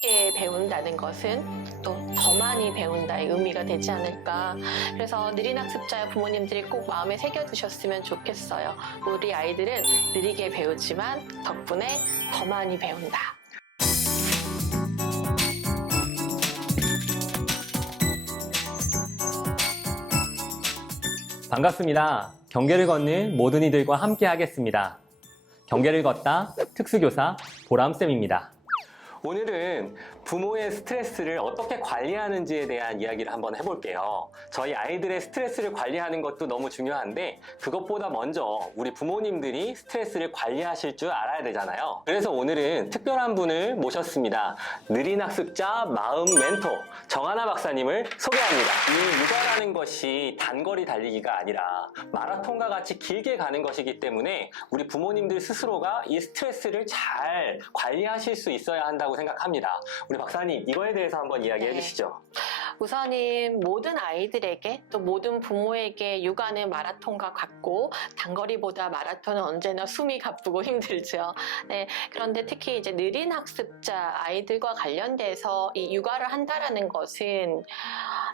쉽게 배운다는 것은 또 더 많이 배운다의 의미가 되지 않을까. 그래서 느린 학습자의 부모님들이 꼭 마음에 새겨두셨으면 좋겠어요. 우리 아이들은 느리게 배우지만 덕분에 더 많이 배운다. 반갑습니다. 경계를 걷는 모든 이들과 함께 하겠습니다. 경계를 걷다 특수교사 보람쌤입니다. 오늘은 부모의 스트레스를 어떻게 관리하는지에 대한 이야기를 한번 해볼게요. 저희 아이들의 스트레스를 관리하는 것도 너무 중요한데 그것보다 먼저 우리 부모님들이 스트레스를 관리하실 줄 알아야 되잖아요. 그래서 오늘은 특별한 분을 모셨습니다. 느린 학습자 마음 멘토 정하나 박사님을 소개합니다. 이 육아라는 것이 단거리 달리기가 아니라 마라톤과 같이 길게 가는 것이기 때문에 우리 부모님들 스스로가 이 스트레스를 잘 관리하실 수 있어야 한다고 생각합니다. 우리 박사님 이거에 대해서 한번 이야기해 주시죠. 우선은 모든 아이들에게 또 모든 부모에게 육아는 마라톤과 같고 단거리보다 마라톤은 언제나 숨이 가쁘고 힘들죠. 네, 그런데 특히 이제 느린 학습자 아이들과 관련돼서 이 육아를 한다라는 것은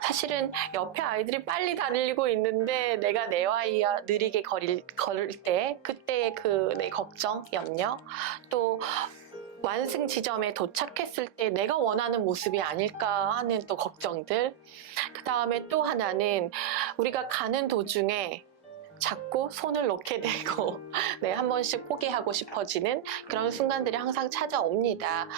사실은 옆에 아이들이 빨리 달리고 있는데 내가 내 아이와 느리게 걸을 때 그때의 그 내 걱정, 염려 또 완승 지점에 도착했을 때 내가 원하는 모습이 아닐까 하는 또 걱정들. 그 다음에 또 하나는 우리가 가는 도중에 자꾸 손을 놓게 되고 네, 한 번씩 포기하고 싶어지는 그런 순간들이 항상 찾아옵니다.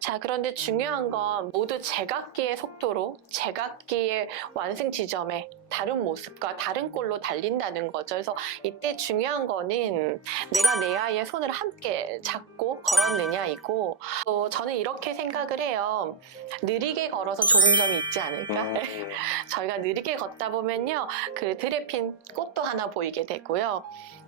자, 그런데 중요한 건 모두 제각기의 속도로 제각기의 완승 지점에 다른 모습과 다른 꼴로 달린다는 거죠. 그래서 이때 중요한 거는 내가 내 아이의 손을 함께 잡고 걸었느냐이고 또 저는 이렇게 생각을 해요. 느리게 걸어서 좋은 점이 있지 않을까? 저희가 느리게 걷다 보면요. 그 들에 핀 꽃도 하나 보이게 되고요.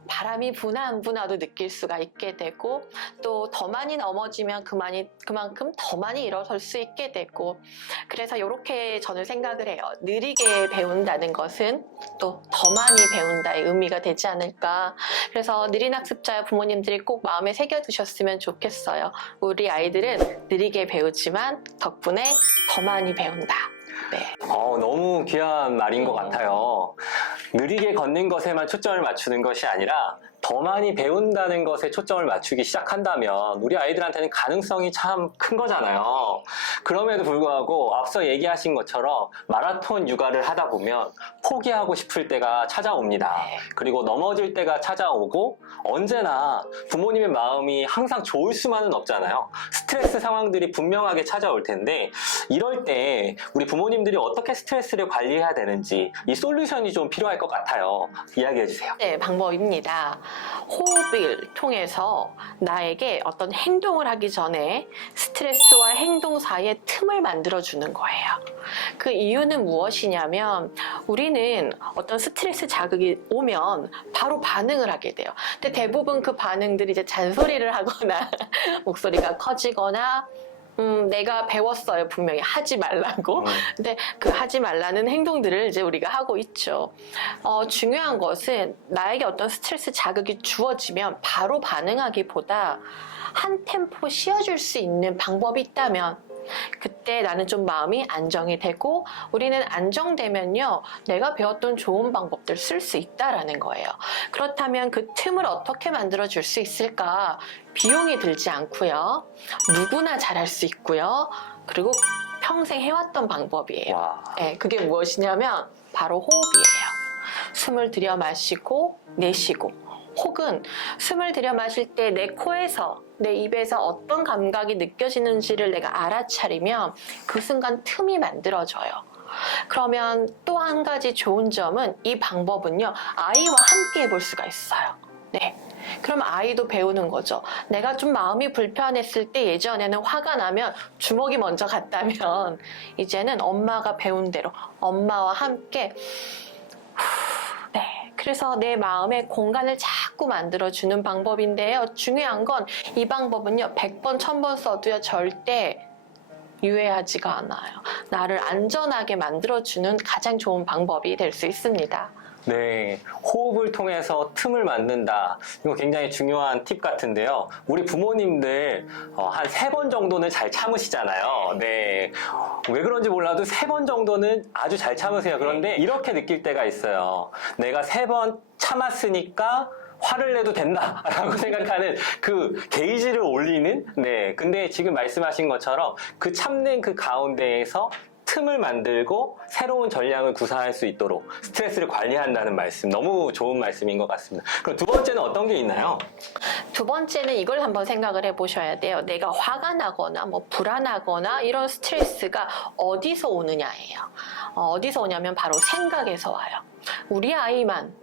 바람이 부나 안 부나도 느낄 수가 있게 되고 또 더 많이 넘어지면 그만큼 더 많이 일어설 수 있게 되고 그래서 이렇게 저는 생각을 해요. 느리게 배운다는 것은 또 더 많이 배운다의 의미가 되지 않을까. 그래서 느린 학습자의 부모님들이 꼭 마음에 새겨두셨으면 좋겠어요. 우리 아이들은 느리게 배우지만 덕분에 더 많이 배운다. 네. 너무 귀한 말인 것 같아요. 느리게 걷는 것에만 초점을 맞추는 것이 아니라 더 많이 배운다는 것에 초점을 맞추기 시작한다면 우리 아이들한테는 가능성이 참 큰 거잖아요. 그럼에도 불구하고 앞서 얘기하신 것처럼 마라톤 육아를 하다 보면 포기하고 싶을 때가 찾아옵니다. 그리고 넘어질 때가 찾아오고 언제나 부모님의 마음이 항상 좋을 수만은 없잖아요. 스트레스 상황들이 분명하게 찾아올 텐데 이럴 때 우리 부모님들이 어떻게 스트레스를 관리해야 되는지 이 솔루션이 좀 필요할 것 같아요. 이야기해 주세요. 네, 방법입니다. 호흡을 통해서 나에게 어떤 행동을 하기 전에 스트레스와 행동 사이에 틈을 만들어주는 거예요. 그 이유는 무엇이냐면 우리는 어떤 스트레스 자극이 오면 바로 반응을 하게 돼요. 근데 대부분 그 반응들이 이제 잔소리를 하거나 목소리가 커지거나 내가 배웠어요. 분명히 하지 말라고. 근데 그 하지 말라는 행동들을 이제 우리가 하고 있죠. 중요한 것은 나에게 어떤 스트레스 자극이 주어지면 바로 반응하기보다 한 템포 쉬어줄 수 있는 방법이 있다면 그때 나는 좀 마음이 안정이 되고 우리는 안정되면요 내가 배웠던 좋은 방법들 쓸 수 있다라는 거예요. 그렇다면 그 틈을 어떻게 만들어 줄 수 있을까? 비용이 들지 않고요 누구나 잘할 수 있고요 그리고 평생 해왔던 방법이에요. 네, 그게 무엇이냐면 바로 호흡이에요. 숨을 들여 마시고 내쉬고 혹은 숨을 들여 마실 때 내 코에서 내 입에서 어떤 감각이 느껴지는지를 내가 알아차리면 그 순간 틈이 만들어져요. 그러면 또 한 가지 좋은 점은 이 방법은요 아이와 함께 해볼 수가 있어요. 네. 그럼 아이도 배우는 거죠. 내가 좀 마음이 불편했을 때 예전에는 화가 나면 주먹이 먼저 갔다면 이제는 엄마가 배운 대로 엄마와 함께 그래서 내 마음의 공간을 자꾸 만들어주는 방법인데요. 중요한 건 이 방법은요. 100번, 1000번 써도요. 절대 유해하지가 않아요. 나를 안전하게 만들어주는 가장 좋은 방법이 될 수 있습니다. 네, 호흡을 통해서 틈을 만든다. 이거 굉장히 중요한 팁 같은데요. 우리 부모님들 한 3번 정도는 잘 참으시잖아요. 네, 왜 그런지 몰라도 3번 정도는 아주 잘 참으세요. 그런데 이렇게 느낄 때가 있어요. 내가 3번 참았으니까 화를 내도 된다라고 생각하는 그 게이지를 올리는, 네, 근데 지금 말씀하신 것처럼 그 참는 그 가운데에서 틈을 만들고 새로운 전략을 구사할 수 있도록 스트레스를 관리한다는 말씀, 너무 좋은 말씀인 것 같습니다. 그럼 두 번째는 어떤 게 있나요? 두 번째는 이걸 한번 생각을 해보셔야 돼요. 내가 화가 나거나 뭐 불안하거나 이런 스트레스가 어디서 오느냐예요. 어디서 오냐면 바로 생각에서 와요. 우리 아이만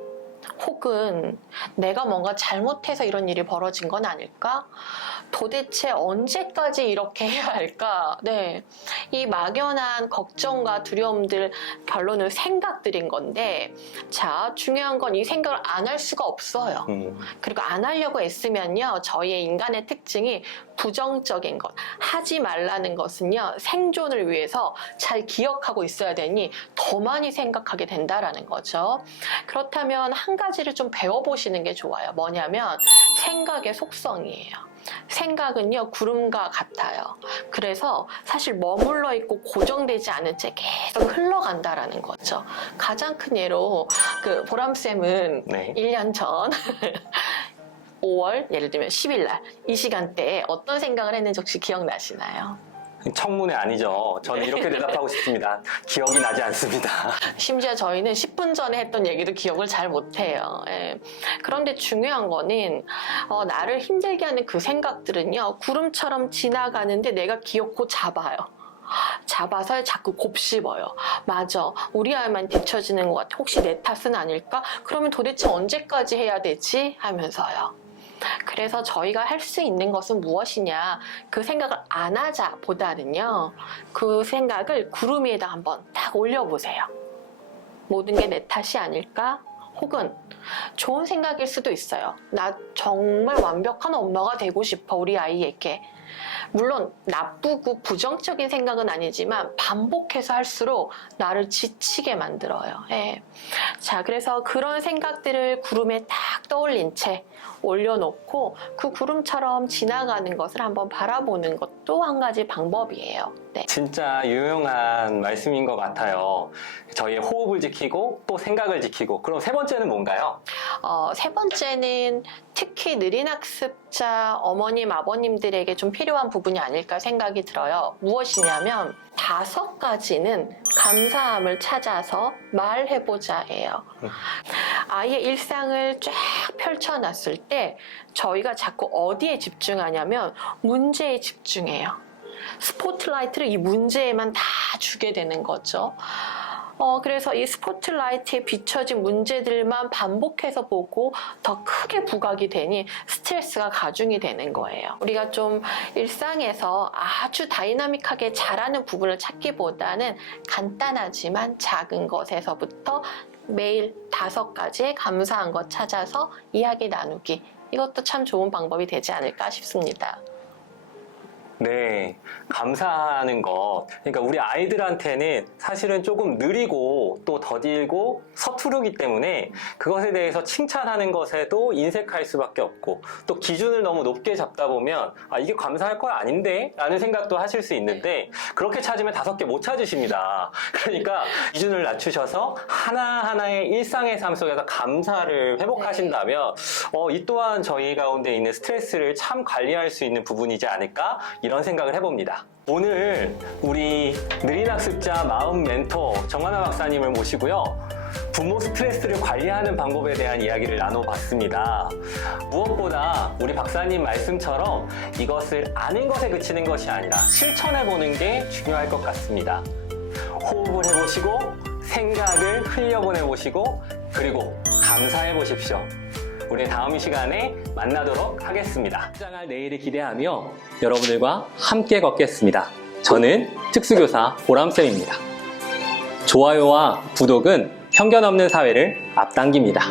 혹은 내가 뭔가 잘못해서 이런 일이 벌어진 건 아닐까? 도대체 언제까지 이렇게 해야 할까? 네, 이 막연한 걱정과 두려움들 결론은 생각들인 건데, 자, 중요한 건 이 생각을 안 할 수가 없어요. 그리고 안 하려고 애쓰면요, 저희의 인간의 특징이 부정적인 것, 하지 말라는 것은요, 생존을 위해서 잘 기억하고 있어야 되니 더 많이 생각하게 된다라는 거죠. 그렇다면 한 가지를 좀 배워보시는 게 좋아요. 뭐냐면 생각의 속성이에요. 생각은요, 구름과 같아요. 그래서 사실 머물러 있고 고정되지 않은 채 계속 흘러간다라는 거죠. 가장 큰 예로 그 보람쌤은 네. 1년 전 5월 예를 들면 10일 날 이 시간대에 어떤 생각을 했는지 혹시 기억나시나요? 청문회 아니죠. 저는 이렇게 대답하고 싶습니다. 기억이 나지 않습니다. 심지어 저희는 10분 전에 했던 얘기도 기억을 잘 못해요. 예. 그런데 중요한 거는 나를 힘들게 하는 그 생각들은요, 구름처럼 지나가는데 내가 기어코 잡아요. 잡아서 자꾸 곱씹어요. 맞아, 우리 아이만 뒤처지는 것 같아. 혹시 내 탓은 아닐까? 그러면 도대체 언제까지 해야 되지? 하면서요. 그래서 저희가 할 수 있는 것은 무엇이냐, 그 생각을 안 하자 보다는요, 그 생각을 구름 위에다 한번 딱 올려보세요. 모든 게 내 탓이 아닐까? 혹은 좋은 생각일 수도 있어요. 나 정말 완벽한 엄마가 되고 싶어, 우리 아이에게. 물론 나쁘고 부정적인 생각은 아니지만 반복해서 할수록 나를 지치게 만들어요. 예. 자, 그래서 그런 생각들을 구름에 딱 떠올린 채 올려놓고 그 구름처럼 지나가는 것을 한번 바라보는 것도 한 가지 방법이에요. 네. 진짜 유용한 말씀인 것 같아요. 저희의 호흡을 지키고 또 생각을 지키고. 그럼 세 번째는 뭔가요? 세 번째는 특히 느린 학습자 어머님, 아버님들에게 좀 필요한 부분이 아닐까 생각이 들어요. 무엇이냐면 5가지는 감사함을 찾아서 말해보자예요. 아이의 일상을 쫙 펼쳐놨을 때 저희가 자꾸 어디에 집중하냐면 문제에 집중해요. 스포트라이트를 이 문제에만 다 주게 되는 거죠. 그래서 이 스포트라이트에 비춰진 문제들만 반복해서 보고 더 크게 부각이 되니 스트레스가 가중이 되는 거예요. 우리가 좀 일상에서 아주 다이나믹하게 잘하는 부분을 찾기보다는 간단하지만 작은 것에서부터 매일 5가지의 감사한 것 찾아서 이야기 나누기, 이것도 참 좋은 방법이 되지 않을까 싶습니다. 네, 감사하는 것. 그러니까 우리 아이들한테는 사실은 조금 느리고 또 더딜고 서투르기 때문에 그것에 대해서 칭찬하는 것에도 인색할 수밖에 없고, 또 기준을 너무 높게 잡다 보면 이게 감사할 건 아닌데? 라는 생각도 하실 수 있는데, 그렇게 찾으면 5개 못 찾으십니다. 그러니까 기준을 낮추셔서 하나하나의 일상의 삶 속에서 감사를 회복하신다면 이 또한 저희 가운데 있는 스트레스를 참 관리할 수 있는 부분이지 않을까? 이런 생각을 해봅니다. 오늘 우리 느린 학습자 마음 멘토 정하나 박사님을 모시고요, 부모 스트레스를 관리하는 방법에 대한 이야기를 나눠봤습니다. 무엇보다 우리 박사님 말씀처럼 이것을 아는 것에 그치는 것이 아니라 실천해보는 게 중요할 것 같습니다. 호흡을 해보시고 생각을 흘려보내보시고 그리고 감사해보십시오. 우리 다음 시간에 만나도록 하겠습니다. 성장할 내일을 기대하며 여러분들과 함께 걷겠습니다. 저는 특수교사 보람쌤입니다. 좋아요와 구독은 편견 없는 사회를 앞당깁니다.